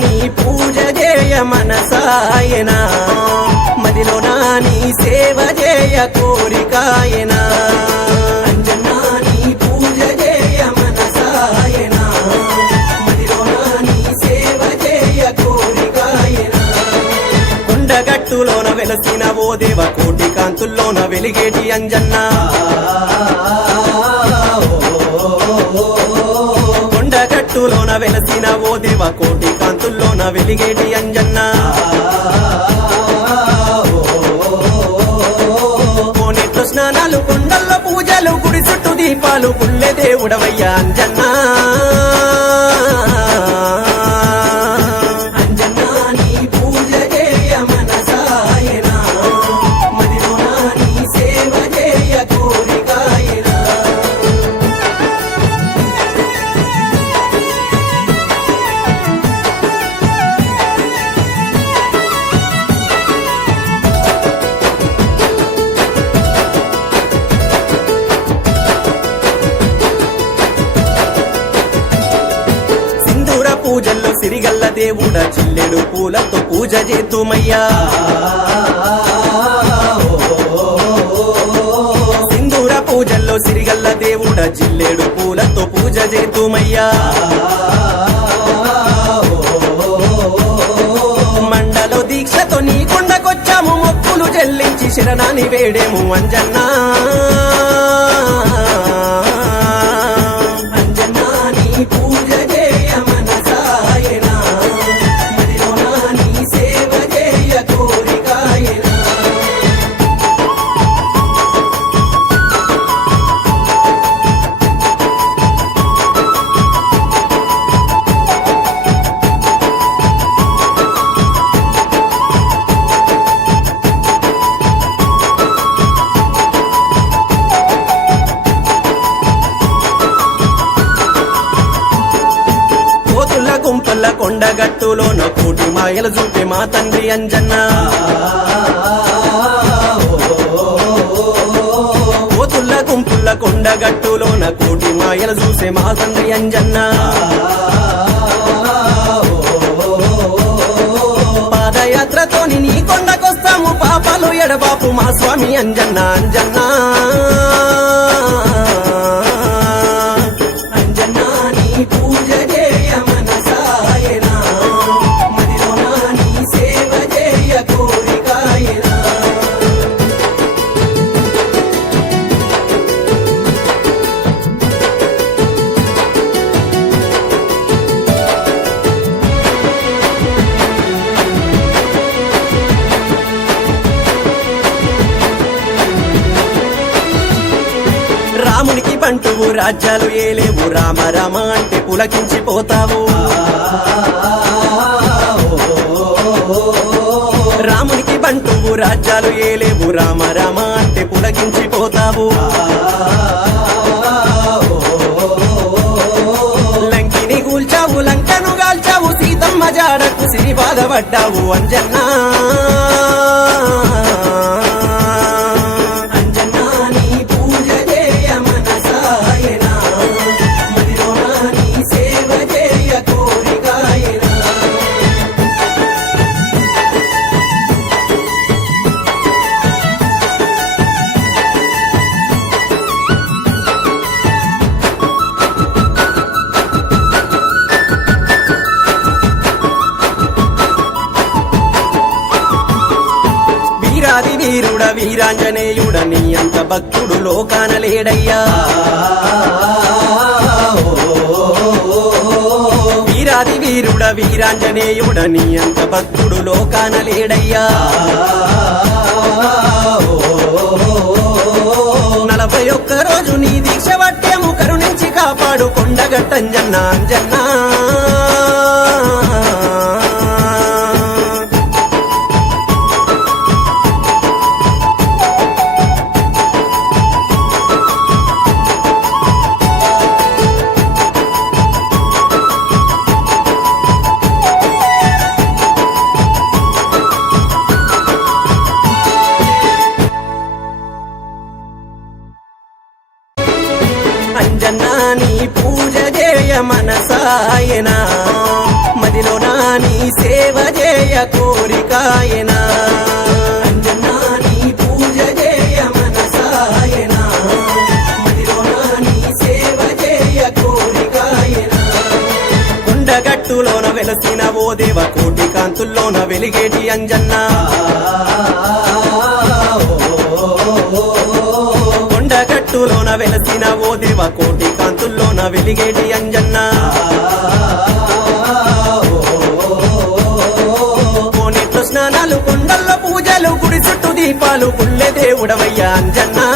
నీ పూజ చేయ మనసాయనా మదిలో నీ సేవ చేయ కోరికాయనా అంజన్నా నీ పూజ చేయ మనసాయనా మదిలో నీ సేవ చేయ కోరికాయనా కొండగట్టులోన వెలసిన ఓ దేవ కోటి కాంతుల్లోన వెలిగేటి అంజన్నా కొండగట్టులోన వెలసిన ఓ దేవ కోటి కాంతుల్లోన వెలిగేటి అంజన్నా కోనేట్లో స్నానాలు కొండల్లో పూజలు గుడి చుట్టూ దీపాలు పుల్లె దేవుడవయ్యా అంజన్నా అంజన్నా నీ పూజ చేయ మనసాయనా మదిలో నీ సేవ చేయ కోరికాయనా పూజల్లో సిరిగల్ల దేవుడ చిల్లెడు పూలతో పూజ చేతుమయ్యా సింధూర పూజల్లో సిరిగల్ల దేవుడ చిల్లెడు పూలతో పూజ చేతుమయ్యా మండలో దీక్షతో నీ కొండకొచ్చాము మొక్కులు చెల్లించి శరణాన్ని వేడేము అంజన్నా అంజన్నా నీ పూజ చేయ మనసాయనా మదిలో నీ సేవ చేయ కోరికాయనా కోతుల గుంపల్ల కొండగట్టులోన కోటి మాయలు చూపే మా తండ్రి అంజన్నా కోతుల గుంపుల్ల కొండగట్టులోన కోటి మాయలు చూసే మా తండ్రి అంజన్నా పాదయాత్రతోని నీ కొండకొస్తాము పాపాలు ఎడబాపు మా స్వామి అంజన్నా అంజన్నా అంజన్నా నీ పూజ చేయ మనసాయనా మదిలో నీ సేవ చేయ కోరికాయనా రామునికి బంటువు రాజ్యాలు ఏలేవు రామ రామ అంటే పులకించిపోతావు రామునికి బంటువు రాజ్యాలు ఏలేవు రామ రామ అంటే పులకించిపోతావు లంకిని కూల్చావు లంకను గాల్చావు సీతమ్మ జాడకు సిరి బాధపడ్డావు అంజన్నా అంజన్నా నీ పూజ చేయ మనసాయనా మదిలో నీ సేవ చేయ కోరికాయనా వీరాది వీరుడ వీరాంజనేయుడ నీ అంత భక్తుడు లోకాన లేడయ్యా వీరాది వీరుడ వీరాంజనేయుడ నీ అంత భక్తుడు లోకాన లేడయ్యా 41 రోజు నీ దీక్ష పట్టేము కరుణించి కాపాడు కొండగట్టంజన్నా అంజన్నా అంజన్నా నీ పూజ చేయ మనసాయ సేవ చేయ కోరికాయనా అంజన్నా నీ పూజ చేయ మనసాయనా మదిలోన నీ సేవ చేయ కోరికాయనా కొండగట్టులోన వెలసిన ఓ దేవ కోటి కాంతుల్లోన వెలిగేటి అంజన్నా కొండగట్టులోన వెలసిన ఓ దేవ కోటి కాంతుల్లోన వెలిగేటి అంజన్నా కోనేట్లో స్నానాలు కొండల్లో పూజలు గుడి చుట్టూ దీపాలు పుల్లె దేవుడవయ్యా అంజన్నా